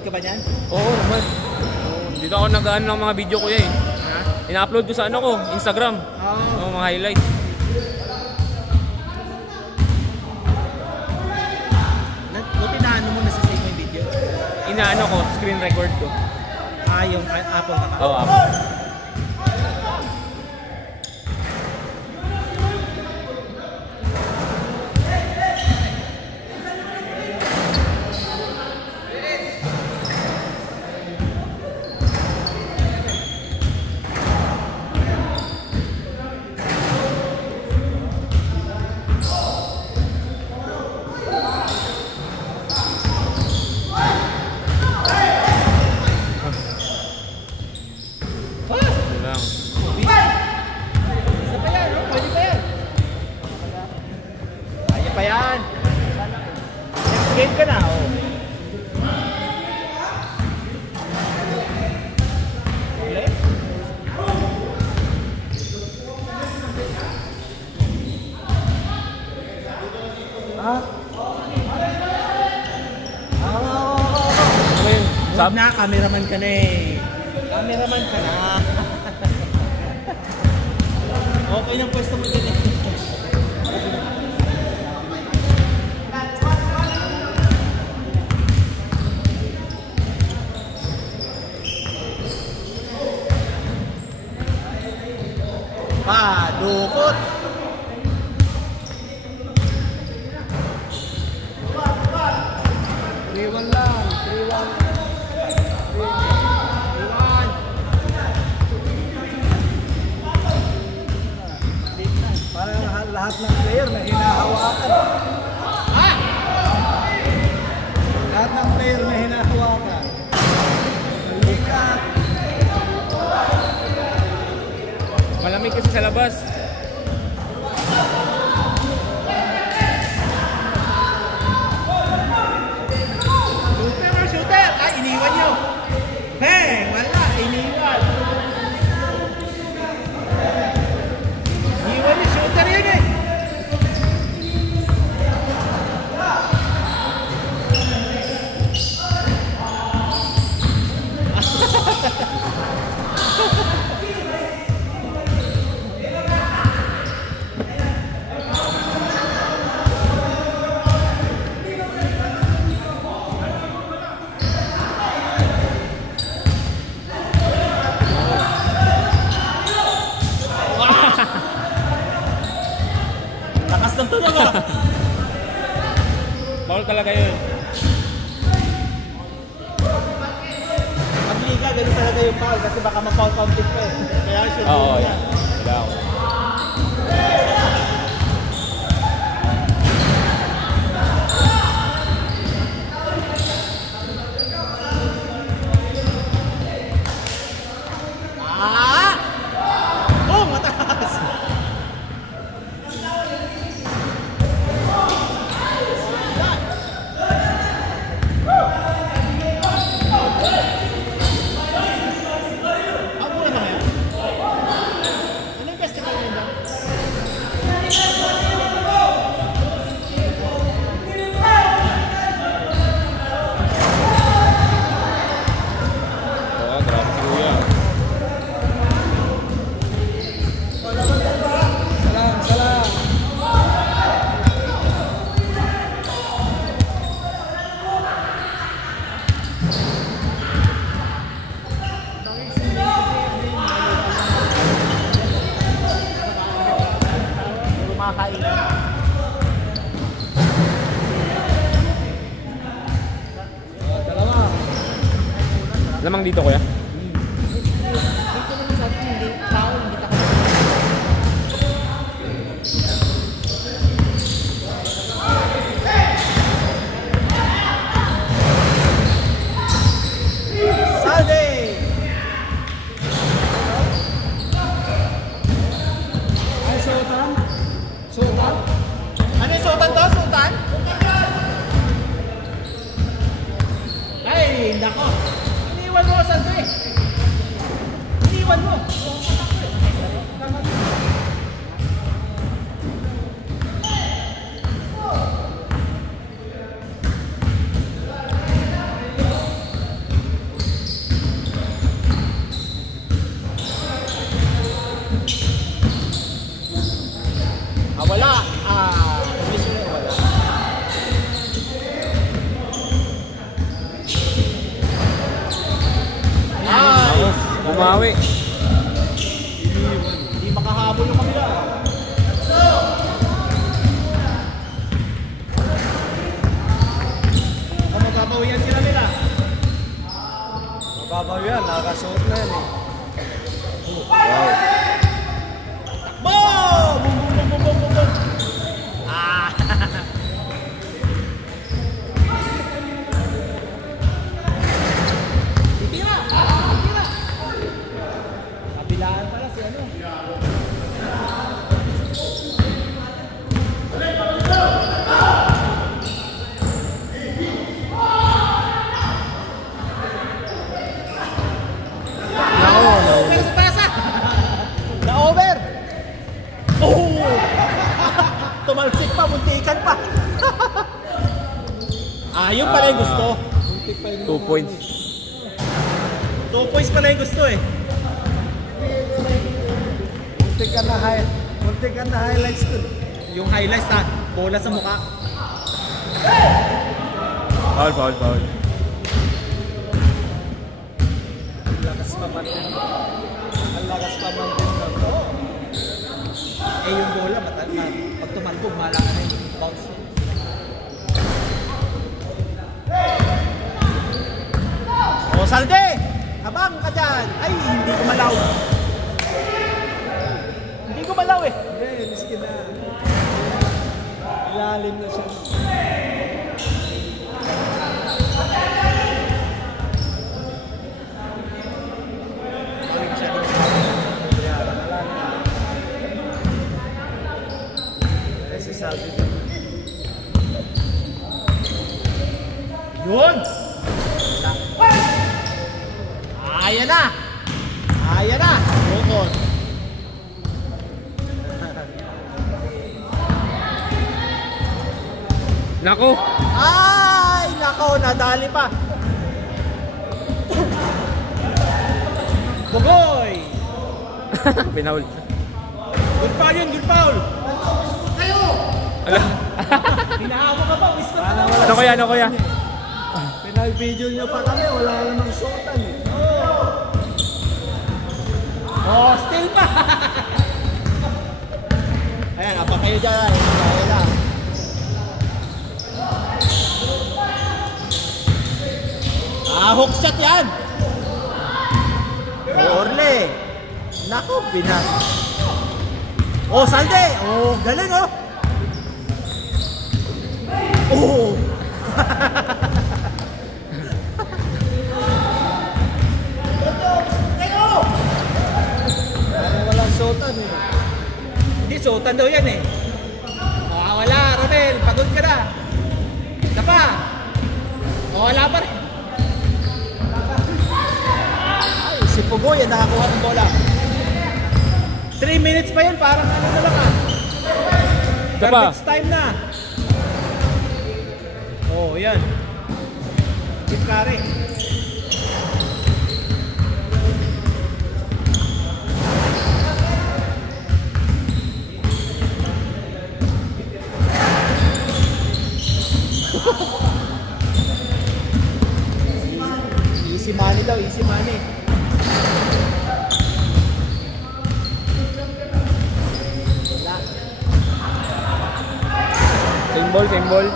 Nag-upload ka ba niyan? Oo naman. Dito ako nag-ano ng mga video ko eh. Ina-upload ko sa ano ko, Instagram. Mga highlights. Buti na ano mo nasa-save mo yung video? Inaano ko, screen record ko. Yung Apple ka? Oo, Apple. Game ka na, oh. Ulit? Sab na, cameraman ka na eh. Cameraman ka na. Okay ng pwesto mo dyan eh. Dukot. 3-1 lang. 3-1. Parang lahat ng player may hinahawakan. Lahat ng player may hinahawakan. Malamig kasi sa labas. Shooter! Ay, iniwan nyo! Hey! Wala! Iniwan! Iniwan nyo! Shooter yun eh! Lakas ng tunog ah! Bawal talaga yun. Magliga, ganun talaga yung foul kasi baka ma-foul counting pa eh. Kaya shoot Oo, yan. Wala ako. Oh, mataas! Lamang dito kuya? Sultan? Ano yung Sultan to? Sultan? Ay, nako. Iniwan mo sa to eh. Iniwan mo. bumawi. Hindi makahabol yung kabila. Mababawian sila nila. Mababawian, nakakasuot na yan eh. Wow. Boom! Boom, boom, boom, boom, boom, boom. Ah! Titira! Titira! Kabilaan pala si ano. Na-over! Oh! Tumalsik pa, muntikan pa. Yun pala yung gusto. 2 points. 2 points pala yung gusto eh. Muntik ka na highlights ko. Yung highlights na bola sa mukha. Foul. Ang lakas pa man din. Eh yung bola, pag tumalbog, malaka na yung bounce. O Salde! Abang ka dyan! Ay, hindi ko malaw. Hindi ko malaw eh. Hindi, miskin na. Ilalim na siya. Yun! Ayan na! Ayan na! Bukod! Nako! Ay! Nako! Nadali pa! Bugoy! Pinaul. Good foul yun! Good foul! Ala. Hinahawa ka pa! Wisdom ka na! Ano kuya? Pinag-video nyo pa kami, wala namang suotan eh. Oh, still pa! Ayan, apa kayo dyan. Ayan na. Hook shot yan! Orle! Naku, pinag. Oh, Salde! Oh, galing oh! Oh! Walang suotan eh. Hindi, suotan daw yan eh. Wala, Romel. Pagod ka na. Isa pa. Wala pa rin. Ay, si Pugoy yan nakakuha ng bola. 3 minutes pa yun. Parang ano na lang ah. Garbage time na. Oh, yan. Keep carry. Easy money daw, easy money. Wala. Same ball.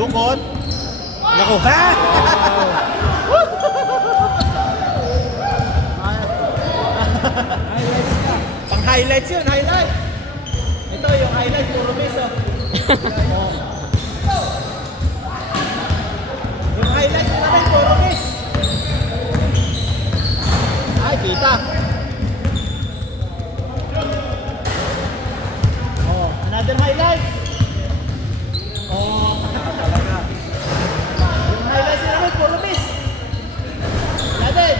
Dukot. Naku, ha? Highlights ka. Pang highlights yun, highlight. Ito yung highlight, puro miss oh. Yung highlight namin, puro miss. Ay, kita. Oh, another highlight. Oh, talaga. Yung highlights namin, puro miss. Natin.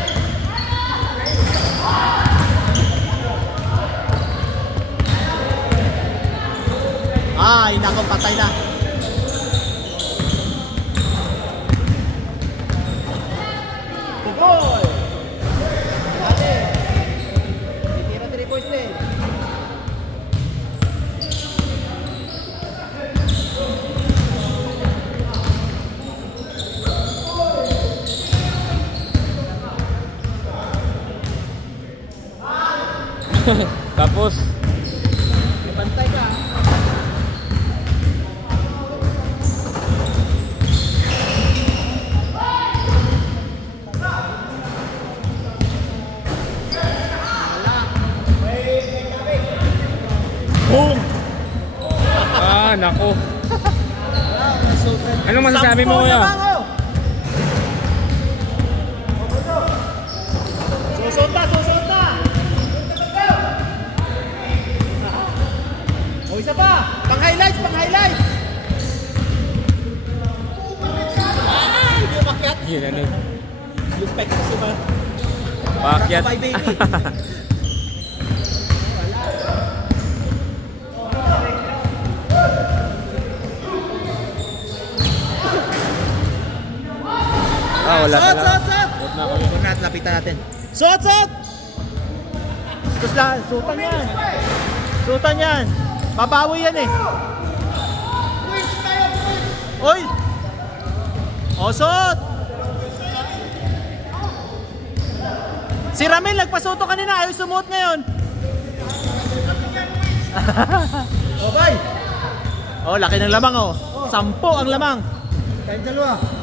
Ay, nako, patay na. Tapos, Pantay ka. Boom! ah, nako. Anong masasabi mo kuya? Susota, susota! O isa pa! Pang-highlights, pang-highlights! Ah! Hindi umakyat! Yun, ano? Yung pek kasi ba? Paakyat. Bye, baby! Ah, wala Sot, pala. sot, sot! Huwag na kuya. Huwag natin, lapitan natin. Sot, sot! Tapos lang, sutan yan. Sutan yan. Babawi yan eh. Oy! O, sot! Si Ramil, nagpasuto kanina. Ayaw sumuot ngayon. O, bye! O, laki ng lamang o. 10 ang lamang. Tayong dalawa.